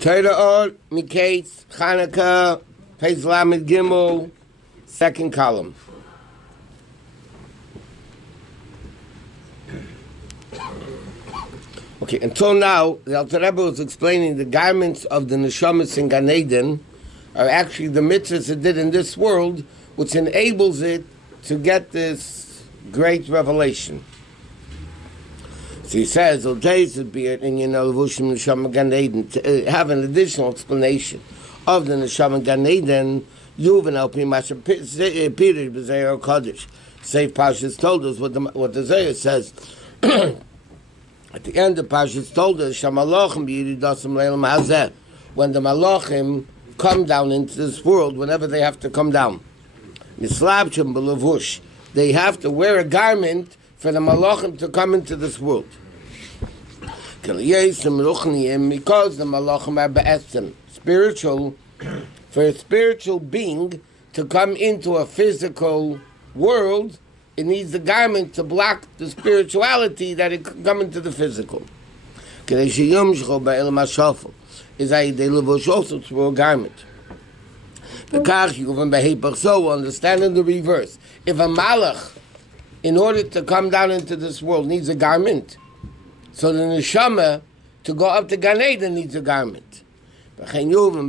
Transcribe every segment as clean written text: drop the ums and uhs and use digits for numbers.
Torah Or Page, Chanukah, Page Lamed Gimel, second column. Okay, until now, the Alter Rebbe was explaining the garments of the neshamas in Gan Eden are actually the mitzvahs it did in this world, which enables it to get this great revelation. So he says, to have an additional explanation of the neshama Gan Eden, Seif Pashas told us what the Zohar says. At the end of Pashas told us, when the Malachim come down into this world, whenever they have to come down, they have to wear a garment for the Malachim to come into this world. Because the Malachim are be'etzem, spiritual, for a spiritual being to come into a physical world, it needs the garment to block the spirituality that it can come into the physical. Is also through a garment. So understanding the reverse. If a malach, in order to come down into this world, needs a garment, so the neshama to go up to Gan Eden needs a garment. In order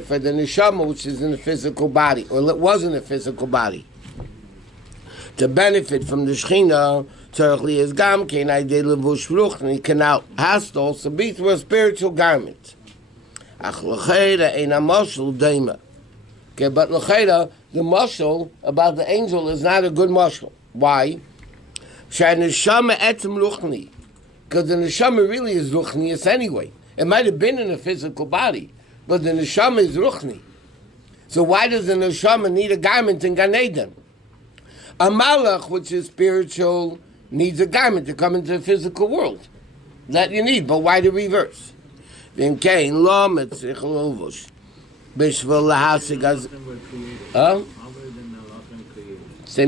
for the neshama, which is in the physical body, or it was in the physical body, to benefit from the Shechina, and he can has to also be through a spiritual garment. Okay, but l'cheira, the mashal about the angel is not a good mashal. Why? Because the neshama really is ruchnius anyway. It might have been in a physical body, but the neshama is ruchni. So why does the neshama need a garment in Gan Eden? A malach, which is spiritual, needs a garment to come into the physical world. That you need, but why the reverse? Same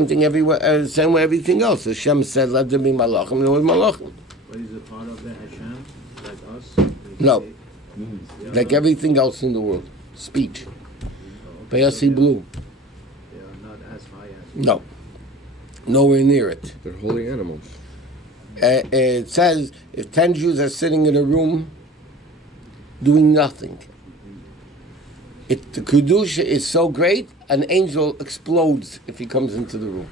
thing everywhere, same way everything else. Hashem said, let there be malachim, there was malachim. But is it part of the Hashem, like us? No. Like everything else in the world. Speech. Payasi blue. They are not as high as... No. Nowhere near it. They're holy animals. It says, if 10 Jews are sitting in a room doing nothing, if the Kedusha is so great, an angel explodes if he comes into the room.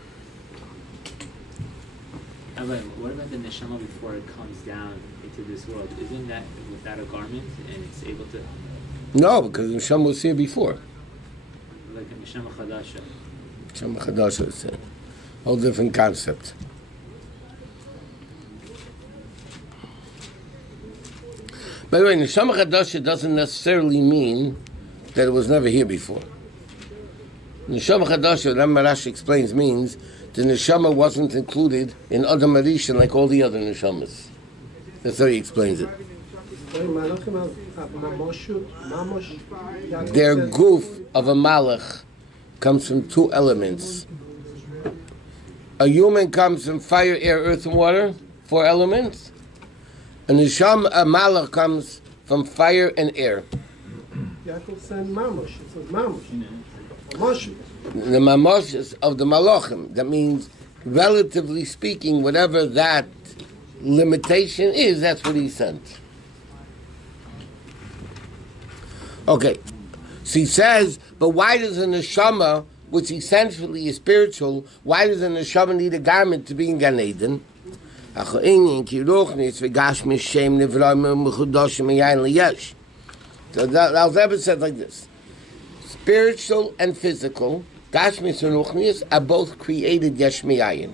What about the neshama before it comes down into this world? Isn't that without a garment and it's able to... No, because the neshama was here before. Like a neshama chadasha. Neshama chadasha is a whole different concept. By the way, neshama chadasha doesn't necessarily mean that it was never here before. Neshama chadasha, Rabbi Rashi explains, means the neshama wasn't included in Adam Arishan like all the other neshamas. That's how he explains it. Their goof of a malach comes from two elements. A human comes from fire, air, earth, and water, 4 elements. A malach comes from fire and air. The mamosh is of the malachim. That means, relatively speaking, whatever that limitation is, that's what he sent. Okay, so he says, but why does a neshama, which essentially is spiritual, why does a neshama need a garment to be in Gan Eden? The Rebbe said like this: spiritual and physical, Gashmis and Ruchnius, are both created yesh miyayin.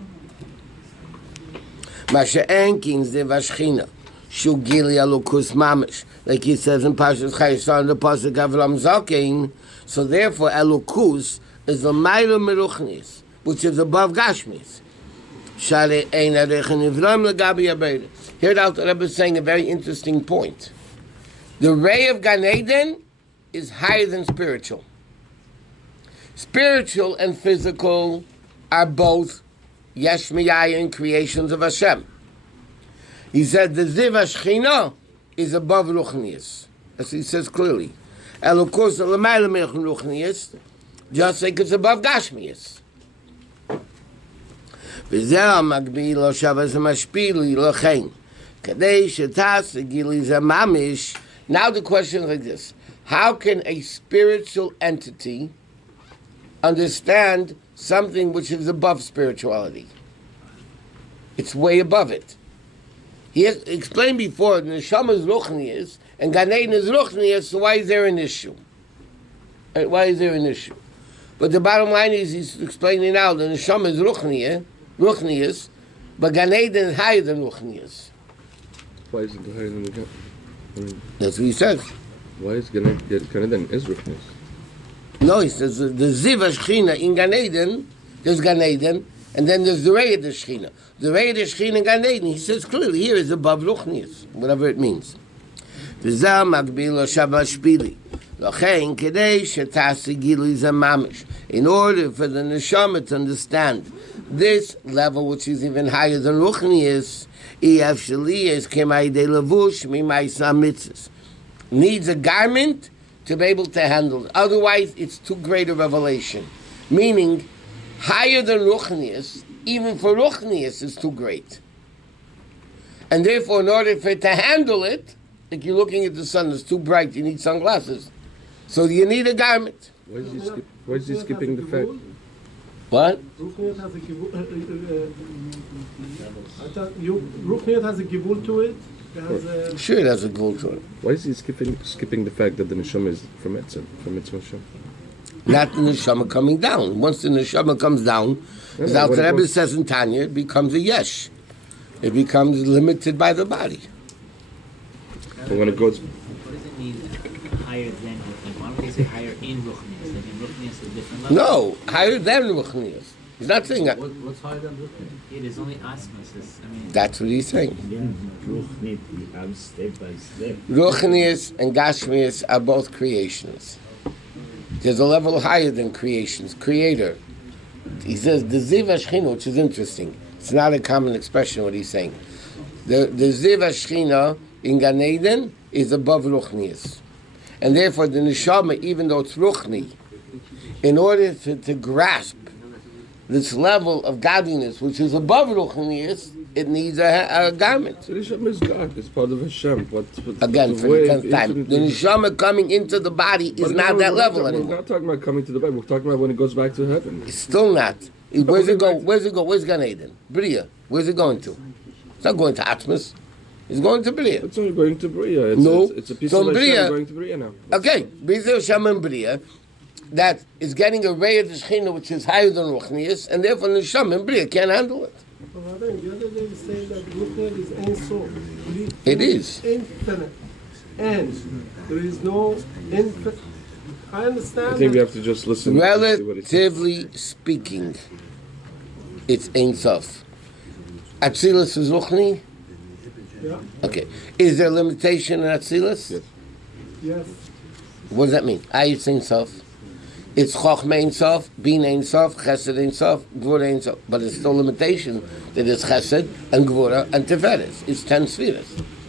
Masha'enkins de vashchina, shugili alukus mamish, like he says in Pashas Chayestan, the Pasuk Avram Zakein. So therefore, alukus is the Maila Meruchnius, which is above Gashmis. Here the Alter Rebbe is saying a very interesting point. The ray of Gan Eden is higher than spiritual. Spiritual and physical are both yesh miyayin, creations of Hashem. He said the Ziv HaShechina is above Ruchnius. As he says clearly. And of course, the L'mayla Mech Ruchnius, just like it's above Gashmius. V'zeh HaMagbi lo shavas HaMashpili lo chen. Kadei shetas Gili Zamamish. Now the question is like this. How can a spiritual entity understand something which is above spirituality? It's way above it. He has explained before, the Neshama is Ruchnius, and Gan Eden is Ruchnius, so why is there an issue? Why is there an issue? But the bottom line is, he's explaining now, the Neshama is Ruchnius, but Gan Eden is higher than Ruchnius. Why is it higher than the Gan? That's what he says. Why is Gan Eden is Ruchnius? No, he says the Ziv HaShechina in Gan Eden, there's Gan Eden, and then there's the Rei of the Shechina. The Rei of the Shechina in Gan Eden, he says clearly, here is above Ruchnius, whatever it means. V'zeh magbil lo shavash pili. Lochein kedei shetasi gilui zamamish. In order for the neshama to understand this level, which is even higher than Ruchnius, Iyaf Shaliyas Kemai de Lavush Mimai Samitzis. Needs a garment to be able to handle it. Otherwise, it's too great a revelation. Meaning, higher than Ruchnius, even for Ruchnius, is too great. And therefore, in order for it to handle it, like you're looking at the sun, it's too bright, you need sunglasses. So you need a garment. Why is he skipping the fact? What? Ruchnius has a Ruchnius has a givul to it. Sure, it has a goal to it. Why is he skipping the fact that the neshama is from Etzem, from its neshama? Not the neshama coming down. Once the neshama comes down, as Al Rebbe says in Tanya, it becomes a yesh. It becomes limited by the body. But when it goes, What does it mean higher than Ruchnius? Why don't they say higher in Ruchnius? Like in Ruchnius is a different level. No, higher than Ruchnius. He's not saying that. What's higher than Ruchnius? It is only osmosis. I mean, That's what he's saying. Ruchnius becomes step by step. Ruchnius and Gashmius are both creations. There's a level higher than creations. Creator. He says the Ziv HaShechina, which is interesting. It's not a common expression what he's saying. The Ziv HaShechina in Gan Eden is above Ruchnius. And therefore the Neshama, even though it's Ruchni, in order to grasp this level of godliness, which is above Ruchnius, it needs a garment. the neshama is God. It's part of Hashem. Again, for the 10th time. The Neshama coming into the body is not that level anymore. We're not talking about coming to the body. We're talking about when it goes back to heaven. It's still not. Where's it go? Where's it go? Where's Gan Eden? Bria. Where's it going to? It's not going to Atmos. It's going to Bria. It's only going to Bria. It's a piece So of Hashem Bria- going to Bria now. Okay, Bria Hashem and Bria, that is getting a ray of the Shechina which is higher than Ruchnius, and therefore the Neshama and Bria can't handle it. The other day we say that Ruchnius is Ein Sof. It is. Infinite. And there is no infinite. I understand. I think we have to just listen. To see what he says. Relatively speaking, it's Ein Sof. Atzilus is Ruchni? Yeah. Okay. Is there a limitation in Atzilus? Yes. Yes. What does that mean? Ayis Ein Sof. It's Chochmah Ein Sof, Bin Ein Sof, Chesed Ein Sof, Gvura Ein Sof. But it's still limitation that it's Chesed and Gvura and Tiferes. It's 10 spheres.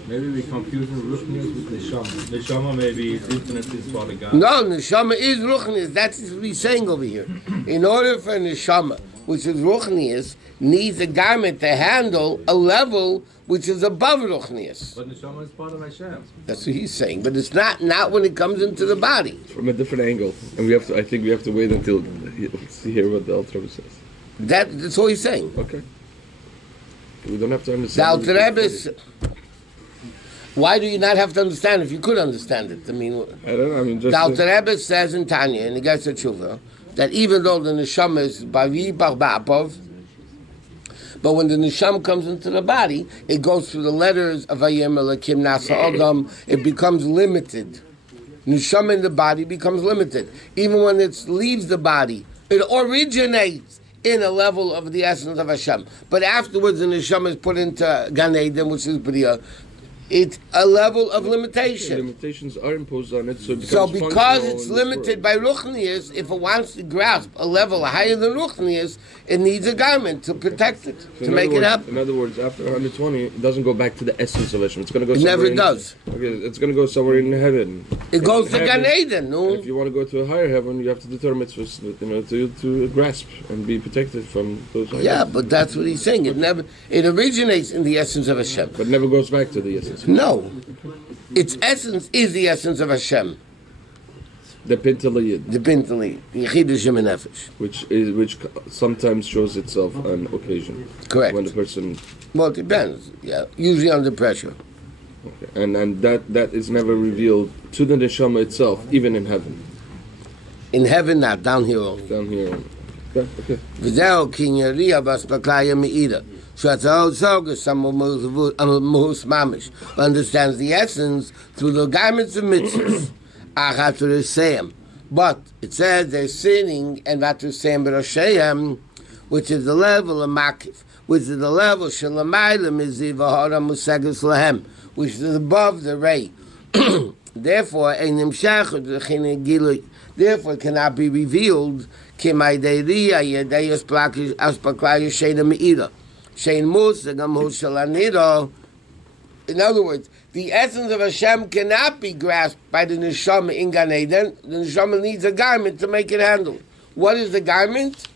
Maybe we confusing Ruchnius with Neshama. Neshama maybe is infinite is for the God. No, Neshama is Ruchnius. That's what he's saying over here. In order for Neshama, which is Ruchnius, needs a garment to handle a level which is above Ruchnius. But Neshama is part of Hashem. That's what he's saying. But it's not when it comes into the body. From a different angle, and I think we have to wait until to hear what the Alter Rebbe says. That's all he's saying. Okay. We don't have to The understand. Alter Rebbe. Why do you not have to understand if you could understand it? I mean, I don't know. I mean, just the Alter Rebbe says in Tanya, and he gets a tshuva, that even though the neshama is bavi ba'apov, but when the neshama comes into the body, it goes through the letters of Vayem Elokim Nasa Adam. It becomes limited. Neshama in the body becomes limited. Even when it leaves the body, it originates in a level of the essence of Hashem. But afterwards, the neshama is put into Gan Eden, which is Bria. It's a level of limitation. Limitations are imposed on it, so it becomes So because functional it's in this limited world. by Ruchnius, if it wants to grasp a level higher than Ruchnius, it needs a garment to protect it, So to make it happen. In other words, after 120, it doesn't go back to the essence of Hashem. It's going to go It somewhere never does. Okay, it's going to go somewhere in heaven. It goes to Heaven. Gan Eden, And no? if you want to go to a higher heaven, you have to do Torah mitzvahs, to grasp and be protected from those higher Yeah, heavens. but that's what he's saying. It originates in the essence of Hashem. But never goes back to the essence. No. Its essence is the essence of Hashem. The Pintalayid, The Bintali, Yechidush Nefesh. which sometimes shows itself on occasion. Correct. When the person, Well, it depends. Yeah, usually under pressure. okay. and that is never revealed to the neshama itself, even in heaven. In heaven, not down here only. Down here. Okay. וזהו כי נראה באספקליה מאירה, שהצעות סוגר some mohus mamish, understands the essence through the garments of mitzvahs. Achat but it says they're sinning and vatusayim b'rosheim, which is the level of makif, which is the level shalamayla mizivahara musagas lahem, which is above the ray. Therefore, einim shachar d'chine gilui. Therefore, it cannot be revealed. In other words, the essence of Hashem cannot be grasped by the neshama in Gan Eden. The neshama needs a garment to make it handle. What is the garment?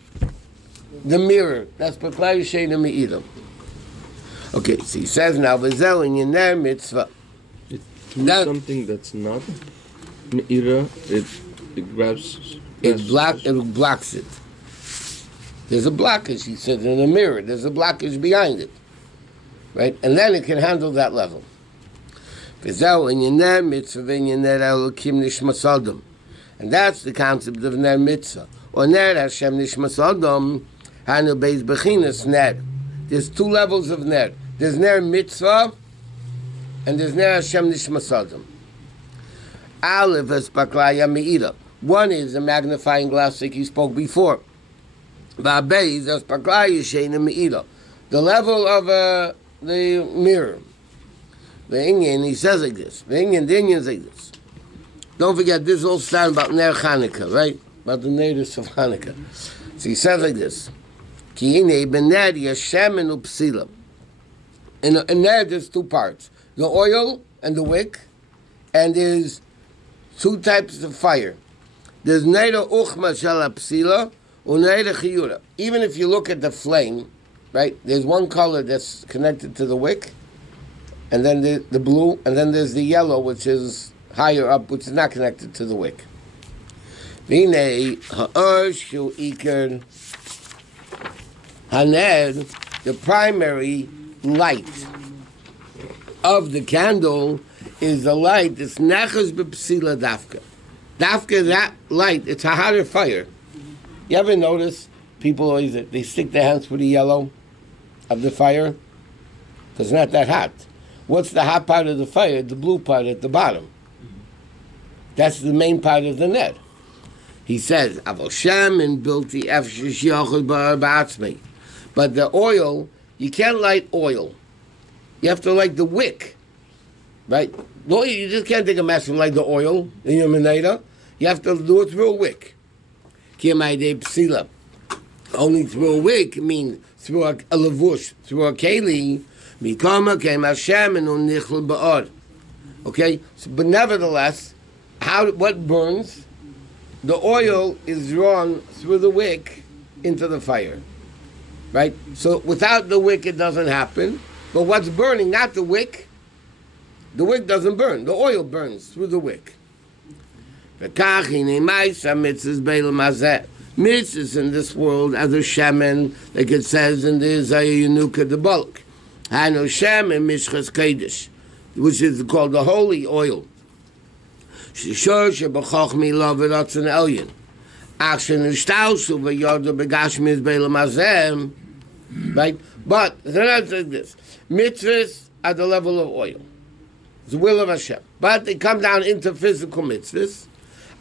The mirror. That's Paklai Shena Me'idam. Okay, so he says now, V'zel in Yener Mitzvah. Through something that's not me'ira, it grabs. It blocks it. There's a blockage, he said, in the mirror. There's a blockage behind it. Right? And then it can handle that level. And that's the concept of Ner Mitzvah. Or Ner Hashem Nishmas Adam, Hanu Beis Bechinas Ner. There's two levels of Ner. There's Ner Mitzvah, and there's Ner Hashem Nishmas Adam. Aleph es Baklaya Me'ira. One is a magnifying glass like you spoke before. The level of the mirror. The Indian, he says like this. The Indian like this. Don't forget, this is all starting about Ner Chanukah, right? About the natives of Hanukkah. So he says like this. In there, there's two parts. The oil and the wick. And there's two types of fire. There's neither uchma shel psila or neither chiyura. Even if you look at the flame, right? There's one color that's connected to the wick, and then the blue, and then there's the yellow, which is higher up, which is not connected to the wick. V'nei ha'or shu ikar haned, the primary light of the candle is the light that's nechas b'psila dafka. Dafka, that light, it's a hotter fire. You ever notice people always, they stick their hands for the yellow of the fire? Because it's not that hot. What's the hot part of the fire? The blue part at the bottom. That's the main part of the net. He says, Avoshem and built the but the oil, you can't light oil. You have to light the wick. Right? No, you just can't take a mess and light the oil in your menorah. You have to do it through a wick. Only through a wick means through a levush, through a keli. Okay? So, but nevertheless, what burns? The oil is drawn through the wick into the fire. Right? So without the wick it doesn't happen. But what's burning, not the wick doesn't burn. The oil burns through the wick. Mitzvahs in this world, as a shaman, like it says in the Chanukah, the bulk. Hanu shaman mishchas kodesh, which is called the holy oil. Shishor shebechochmi lo v'ratzon elyon. Ach shenishtaushu v'yodu begashmi beil mazeh. Right? But, they're not like this. Mitzvahs are the level of oil. The will of Hashem. But they come down into physical mitzvahs.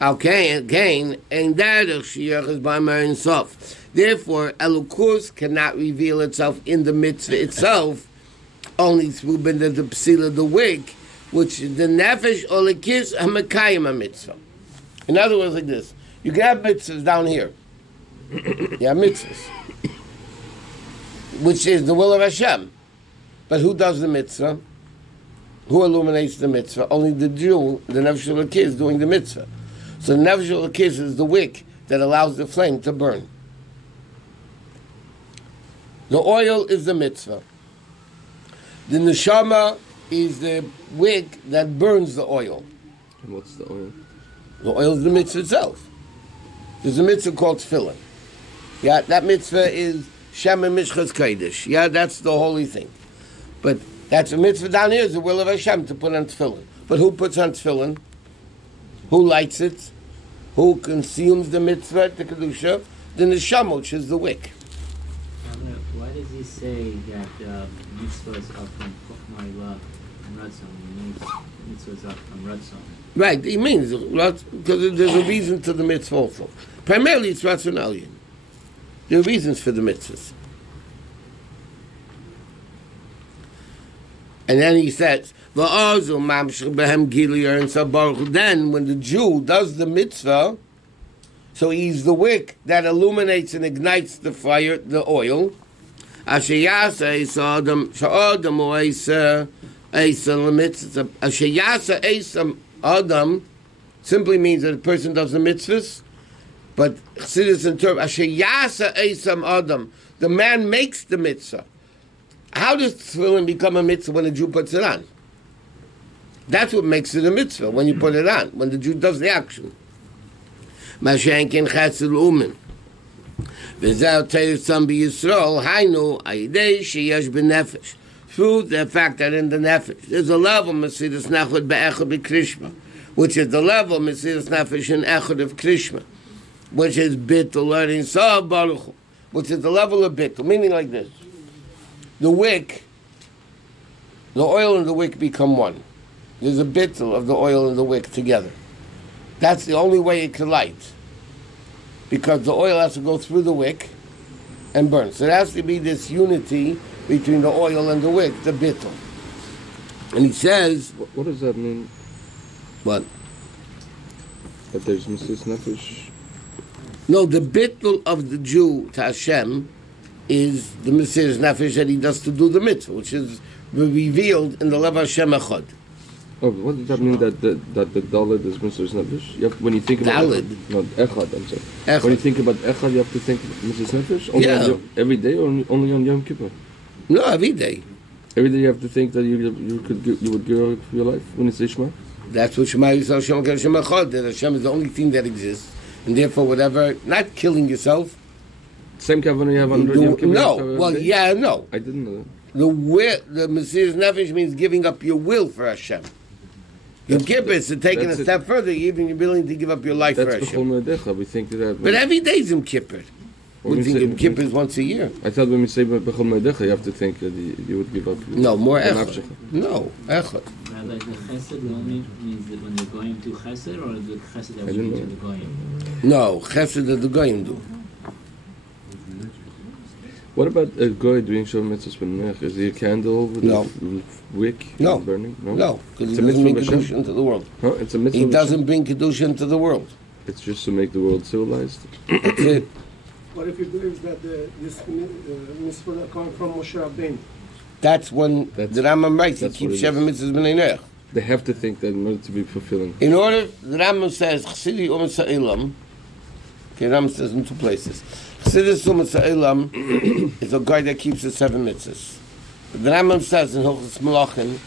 Okay, again, and derech shiach is by Maamarim sof. Therefore, Elokus cannot reveal itself in the mitzvah itself only through the psila, the wick, which is the nefesh or the kiss hamakayim mitzvah. In other words, like this: you can have mitzvahs down here. You have mitzvahs, which is the will of Hashem. But who does the mitzvah? Who illuminates the mitzvah? Only the Jew, the nefesh or the kiss, doing the mitzvah. So the nefesh or the kiss is the wick that allows the flame to burn. The oil is the mitzvah. The neshama is the wick that burns the oil. And what's the oil? The oil is the mitzvah itself. There's a mitzvah called tefillin. Yeah, that mitzvah is Shem and Mishchas Kodesh. Yeah, that's the holy thing. But that's a mitzvah down here, is the will of Hashem to put on tefillin. But who puts on tefillin? Who lights it? Who consumes the mitzvah, the kedusha? The neshama, which is the wick. Why does he say that mitzvahs are from Chochmah and Ratzon? Mitzvahs are from Ratzon. Right, he means because there's a reason to the mitzvah also. Primarily, it's Ratzon Aliyah. There are reasons for the mitzvahs. And then he says, then when the Jew does the mitzvah, so he's the wick that illuminates and ignites the fire, the oil. Adam simply means that a person does the mitzvahs, but Chassidus interprets Adam. The man makes the mitzvah. How does tefillin become a mitzvah when a Jew puts it on? That's what makes it a mitzvah, when you put it on, when the Jew does the action. Mashenkin chesed u'umin. V'zeh te'yusam b'Yisrael, hainu ayidei sheyesh b'nefesh. Through the fact that in the nefesh, there's a level, Mesidus Nechad be'echad b'krishma, which is the level, Mesidus Nefesh in echad of krishma, which is bittul, learning Sa'ah Baruch Hu, which is the level of bittul, meaning like this. The wick, the oil and the wick become one. There's a bittul of the oil and the wick together. That's the only way it can light. Because the oil has to go through the wick and burn. So there has to be this unity between the oil and the wick, the bittul. And he says... What does that mean? What? That there's Mrs. Nefesh? No, the bittul of the Jew to Hashem is the Mesiras Nefesh that he does to do the mitzvah, which is revealed in the Lev Hashem Echad. Oh, what does that mean that the Daled is Mrs. Nefesh? You have, when you think about Daled? No, Echad, I'm sorry. Echad. When you think about Echad, you have to think Mrs. Nefesh? Only Yeah. every day or only on Yom Kippur? No, every day. Every day you have to think that you would give up your life when you say Shema? That's what Shema Yisrael Hashem Hashem Echad, that Hashem is the only thing that exists. And therefore, whatever, not killing yourself. Same kavanah you have on Yom Kippur? No, well, yeah, no. I didn't know that. The Mesiras Nefesh means giving up your will for Hashem. Yom Kippur is taking a step further, even you're willing to give up your life for That's Hashem. B'chol Moedecha. We think that. But every day is Yom Kippur. We think Yom Kippur is once a year. I thought when we say B'chol Moedecha, you have to think that you would give up. No, more your Echad. No, Echad. Rabbi, the chesed only means that when they're going to chesed, or the chesed that I we didn't do know. to the goyim? No, Chesed that the Goyim do. What about a guy doing Shalom Mitzvahs B'Nech? Is he a candle with No. a wick No. burning? No, because It's he a doesn't bring mitzvah of Kedusha into the world. Huh? It's a mitzvah. He of doesn't Hashem. bring Kedusha into the world. It's just to make the world civilized. That's it. What if he believes that this mitzvah comes from Moshe Rabbeinu? That's when That's- the Rambam writes, he that's keeps what it Sheva Mitzvahs B'nai Noach. They have to think that in order to be fulfilling. In order, the Rambam says, Chassidus U'Mas Ha'elam, okay, Rambam says in two places. Chassidus U'Mas Ha'elam is a guy that keeps the 7 mitzvahs. But the Rambam says in Hilchos Melachim,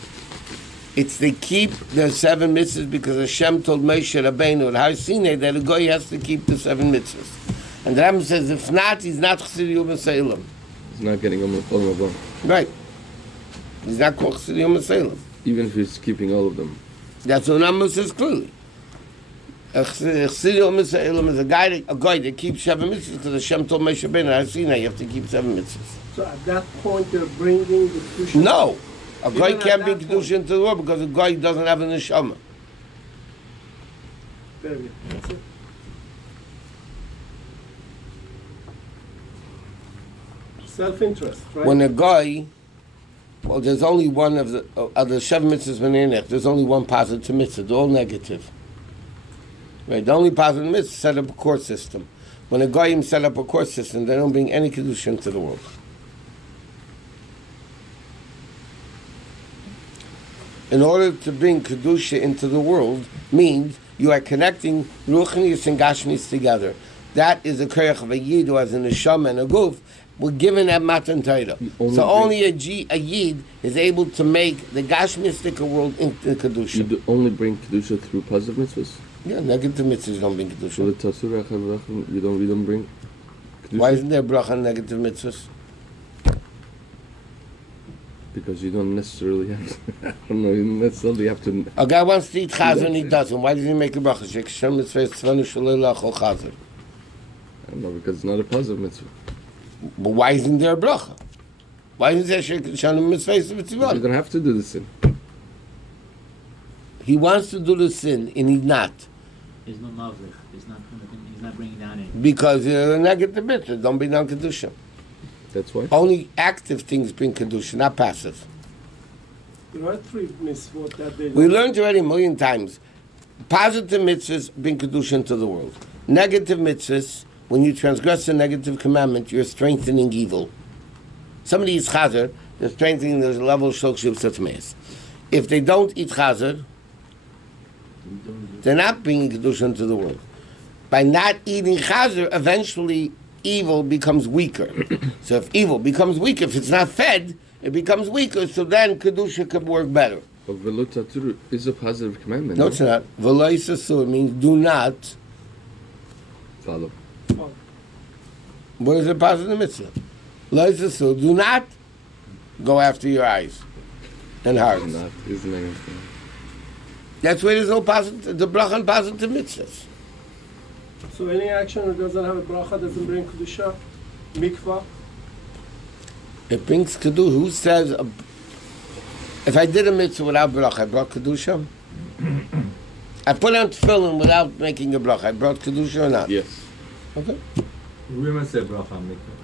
it's they keep the 7 mitzvahs because Hashem told Moshe Rabbeinu at Har Sinai that a guy has to keep the 7 mitzvahs. And the Rambam says, if not, he's not Chassidus U'Mas Ha'elam. He's not getting Olam Haba. Right. He's not called Chassidus U'Mas Ha'elam. Even if he's keeping all of them. That's what Rambam says clearly. A Chassidus U'Mas Ha'elam is a guy that keeps 7 mitzvahs because Hashem told Moshe Rabbeinu at Har Sinai you have to keep 7 mitzvahs. So at that point, they're bringing the Kedusha. No. A guy Even at can't bring that Kedusha into the world because a guy doesn't have a neshama. Very good. That's it. Self-interest, right? When a guy Well, there's only one of the Shev mitzvahs v'neinech. There's only one positive mitzvah. They're all negative. Right? The only positive mitzvah set up a court system. When a goyim set up a court system, they don't bring any kedusha into the world. In order to bring kedusha into the world means you are connecting ruchnius and gashmis together. That is the koyach of a yid who has a neshama and a guf. We're given at Matan Torah. So only a yid is able to make the gashmistic world into kedusha. You only bring kedusha through positive mitzvahs. Yeah, negative mitzvahs don't bring kedusha. So the tasur you don't bring kedusha? Why isn't there bracha on negative mitzvahs? Because you don't necessarily have to, I don't know, you don't necessarily have to. A guy wants to eat chazer and he doesn't. Why does he make a bracha? Shekashem mitzvah tzvanu shalei lachol chazer. I don't know, because it's not a positive mitzvah. But why isn't there a bracha? Why isn't there shekashem mitzvah tzvanu? You don't have to do the sin. He wants to do the sin and he's not. There's no mavlich. He's not bringing down any. Because a negative mitzvah don't bring down kedusha. That's why. Only active things bring kedusha, not passive. There are three mitzvot that they We learned already a million times. Positive mitzvahs bring kedusha into the world. Negative mitzvahs, when you transgress a negative commandment, you're strengthening evil. Somebody eats chazer, they're strengthening the level of shok shib tzatmeis. If they don't eat chazer, they're not bringing kedusha into the world. By not eating chazer, eventually evil becomes weaker. So if evil becomes weaker, if it's not fed, it becomes weaker, so then kedusha could work better. But velo tatur is a positive commandment. No, it's not. V'lo yisasur means do not follow. What is a positive mitzvah? Lo yisasur, do not go after your eyes and hearts. Not is negative. That's why there's no positive, the bracha and positive mitzvahs. So any action that doesn't have a bracha doesn't bring kedusha, mikvah. It brings kedusha. Who says, if I did a mitzvah without bracha, I brought kedusha? I put on tefillin without making a bracha, I brought kedusha or not? Yes. Okay. We must say bracha mikvah.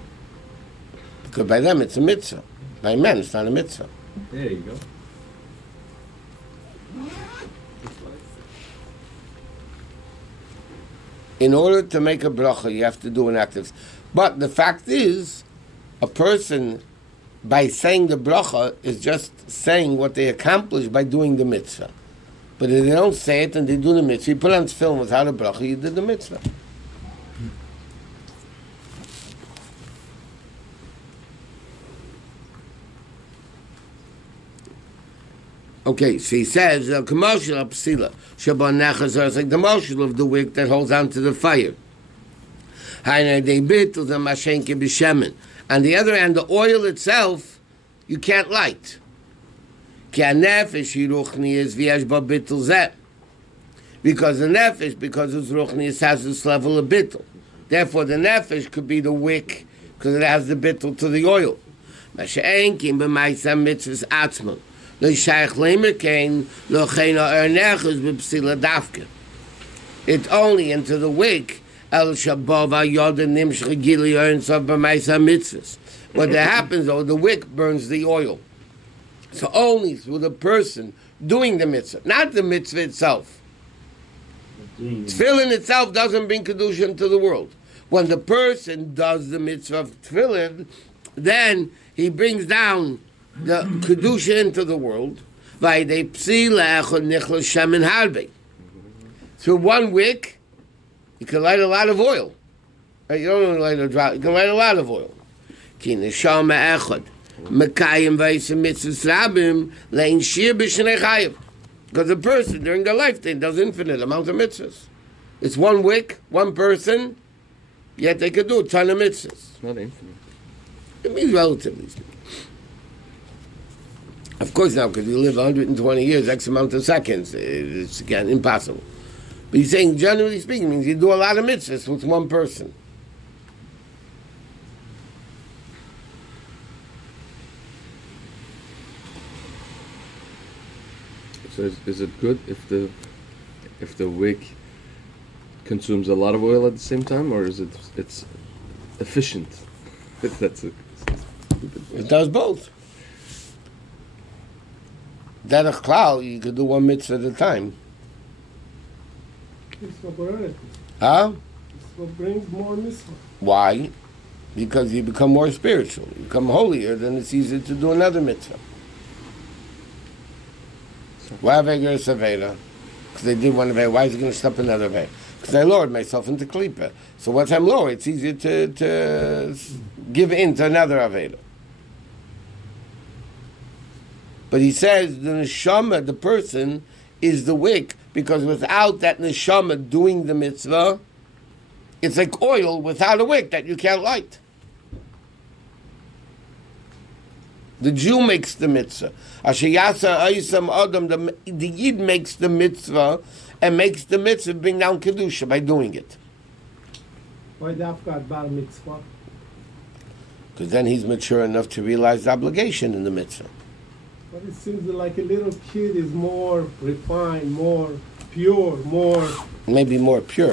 Because by them it's a mitzvah. By men it's not a mitzvah. There you go. In order to make a bracha, you have to do an active. But the fact is, a person, by saying the bracha, is just saying what they accomplished by doing the mitzvah. But if they don't say it and they do the mitzvah, you put on film without a bracha, you did the mitzvah. Okay, so he says, commercial of psila, shabon nechazar, it's like the moshel of the wick that holds on to the fire. And the other end, the oil itself, you can't light. Because the nefesh, because it's ruchnius, has this level of bittul. Therefore, the nefesh could be the wick, because it has the bittul to the oil. It's only into the wick. What that happens though, the wick burns the oil. So only through the person doing the mitzvah, not the mitzvah itself. Tefillin itself doesn't bring kedusha into the world. When the person does the mitzvah of tefillin, then he brings down the kedusha into the world. Through one wick, you can light a lot of oil. You don't only light a drop; you can light a lot of oil. Because the person during their lifetime does infinite amounts of mitzvahs. It's one wick, one person, yet they could do a ton of mitzvahs. It's not infinite. It means relatively speaking. Of course now, because you live 120 years, X amount of seconds, it's again impossible. But he's saying, generally speaking, means you do a lot of mitzvahs with one person. So is it good if the wick consumes a lot of oil at the same time, or is it's efficient? That's a It does both. Derech klal, you could do one mitzvah at a time. It's for priority. Huh? It's what brings more mitzvah. Why? Because you become more spiritual. You become holier, then it's easier to do another mitzvah. Why Aveger is Aveda? Because they did one Aveda. Why is he going to stop another Aveda? Because I lowered myself into Klippa. So once I'm lower, it's easier to give in to another Aveda. But he says the neshama, the person, is the wick, because without that neshama doing the mitzvah, it's like oil without a wick that you can't light. The Jew makes the mitzvah. Asher yasa aisam adam, the Yid makes the mitzvah and makes the mitzvah bring down kedusha by doing it. Why dafka bar mitzvah? Because then he's mature enough to realize the obligation in the mitzvah. But it seems like a little kid is more refined, more pure, more... Maybe more pure.